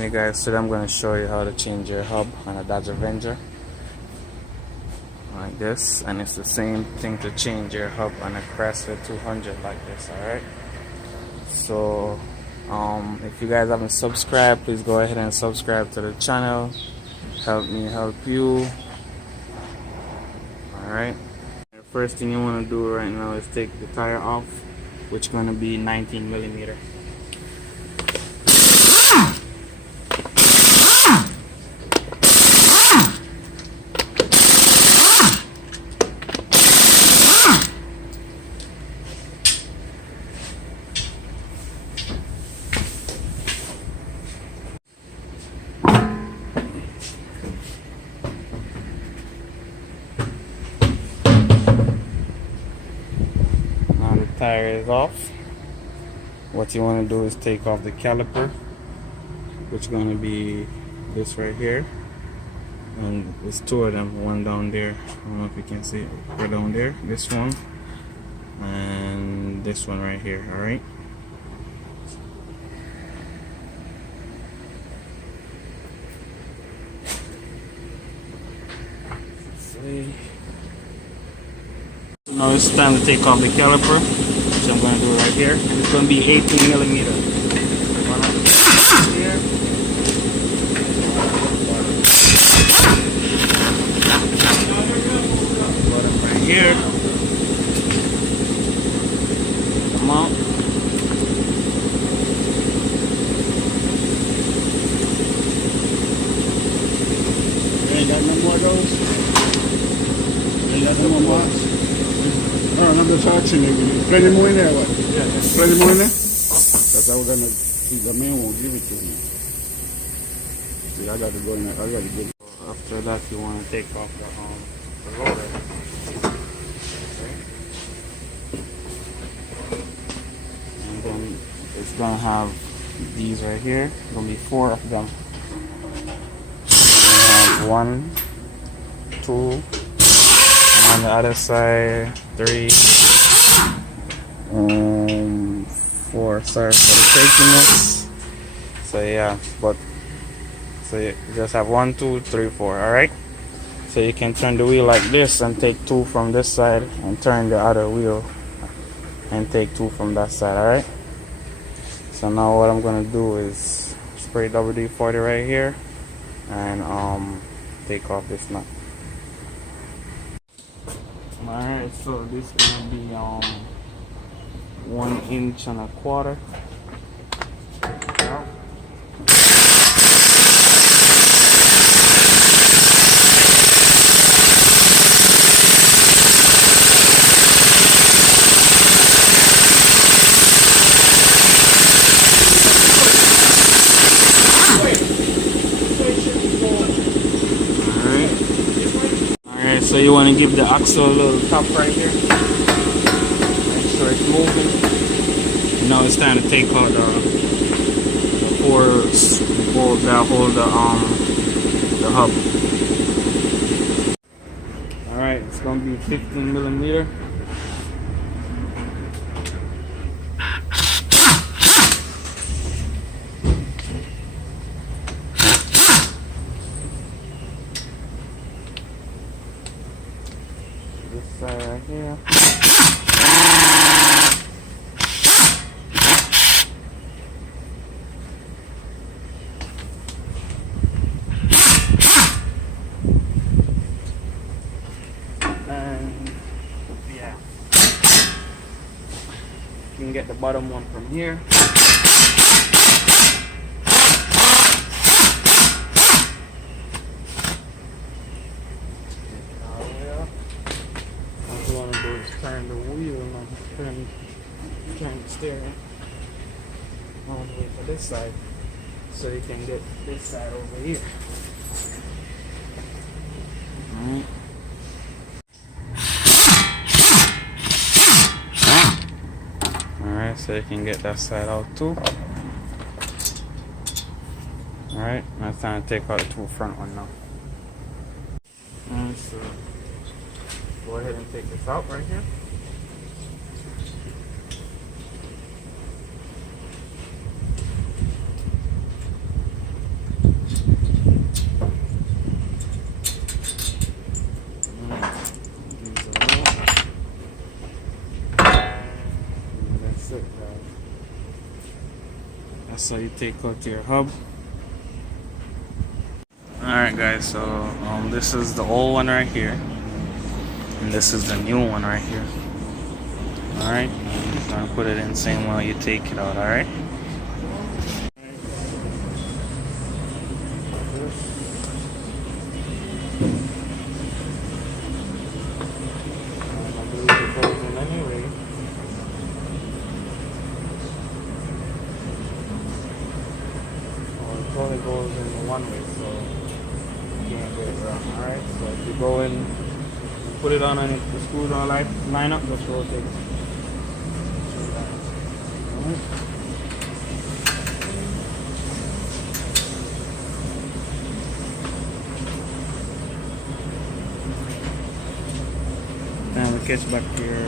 Hey guys, today I'm going to show you how to change your hub on a Dodge Avenger like this, and it's the same thing to change your hub on a Chrysler 200 like this. Alright, so if you guys haven't subscribed, please go ahead and subscribe to the channel. Help me help you. Alright, the first thing you want to do right now is take the tire off, which is going to be 19 millimeter. Tire is off. What you want to do is take off the caliper, which is going to be this right here, and there's two of them, one down there. I don't know if you can see it, right down there, this one and this one right here. All right, now it's time to take off the caliper, which I'm going to do right here. It's going to be 18 millimeter. One here. Bottom right here. Come on. You ain't got no more of those? You ain't got no more marks? I'm just asking you, plenty more in there, what? Yeah. Plenty more in there? Because I was going to see the man won't give it to me. See, I got to go in there. I got to get it. After that, you want to take off the roller. Okay. And then it's going to have these right here. It's going to be 4 of them. We have 1, 2, and on the other side 3, 4. Sorry for the shakiness. So yeah, but so you just have 1, 2, 3, 4. All right. So you can turn the wheel like this and take 2 from this side, and turn the other wheel and take 2 from that side. All right. So now what I'm gonna do is spray WD-40 right here and take off this nut. Alright, so this is gonna be 1 inch and a quarter. So you want to give the axle a little tap right here. Make sure it's moving. Now it's time to take out the forks that hold the hub. Alright, it's gonna be 15 millimeter. This side right here. And yeah, you can get the bottom one from here. Turn the wheel and turn the steering all the way to this side, so you can get this side over here. Alright. Alright, so you can get that side out too. Alright, now it's time to take out the 2 front one now. Alright, so go ahead and take this out right here. how you take out your hub. Alright guys, so this is the old one right here, and this is the new one right here. Alright, I'm just gonna put it in the same way you take it out, alright? Only goes in the one way, so you can't get it wrong. Alright, so if you go in, put it on and if the screws don't line up, just rotate it. Now we catch back here.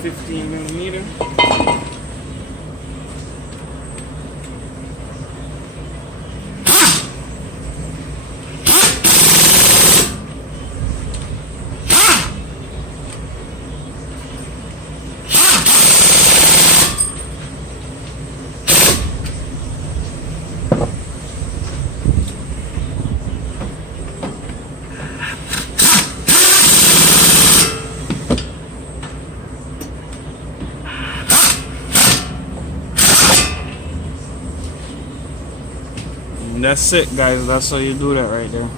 15 millimeter. And that's it, guys. That's how you do that right there.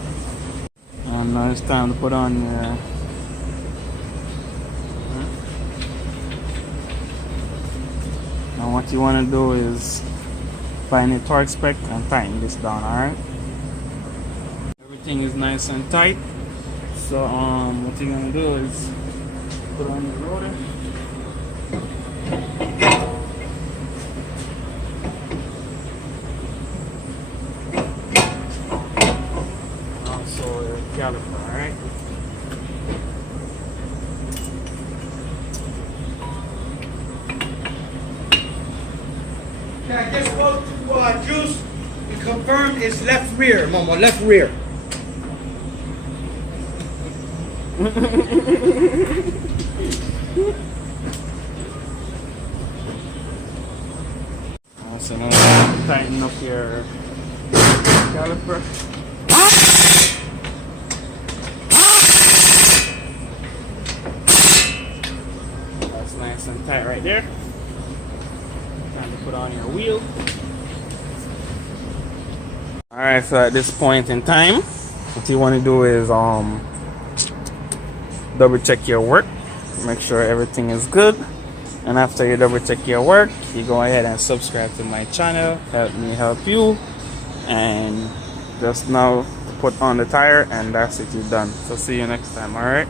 And now it's time to put on your now what you want to do is find your torque spec and tighten this down. Alright, everything is nice and tight, so what you're gonna do is put on your rotor. Caliper, alright? Okay, I just spoke to Juice. He confirmed it's left rear, Mama, left rear. So now tighten up your caliper. Nice and tight right there. Time to put on your wheel. Alright, so at this point in time, what you want to do is double check your work, make sure everything is good, and after you double check your work, you go ahead and subscribe to my channel. Help me help you, and just now put on the tire, and that's it, you're done. So see you next time. Alright.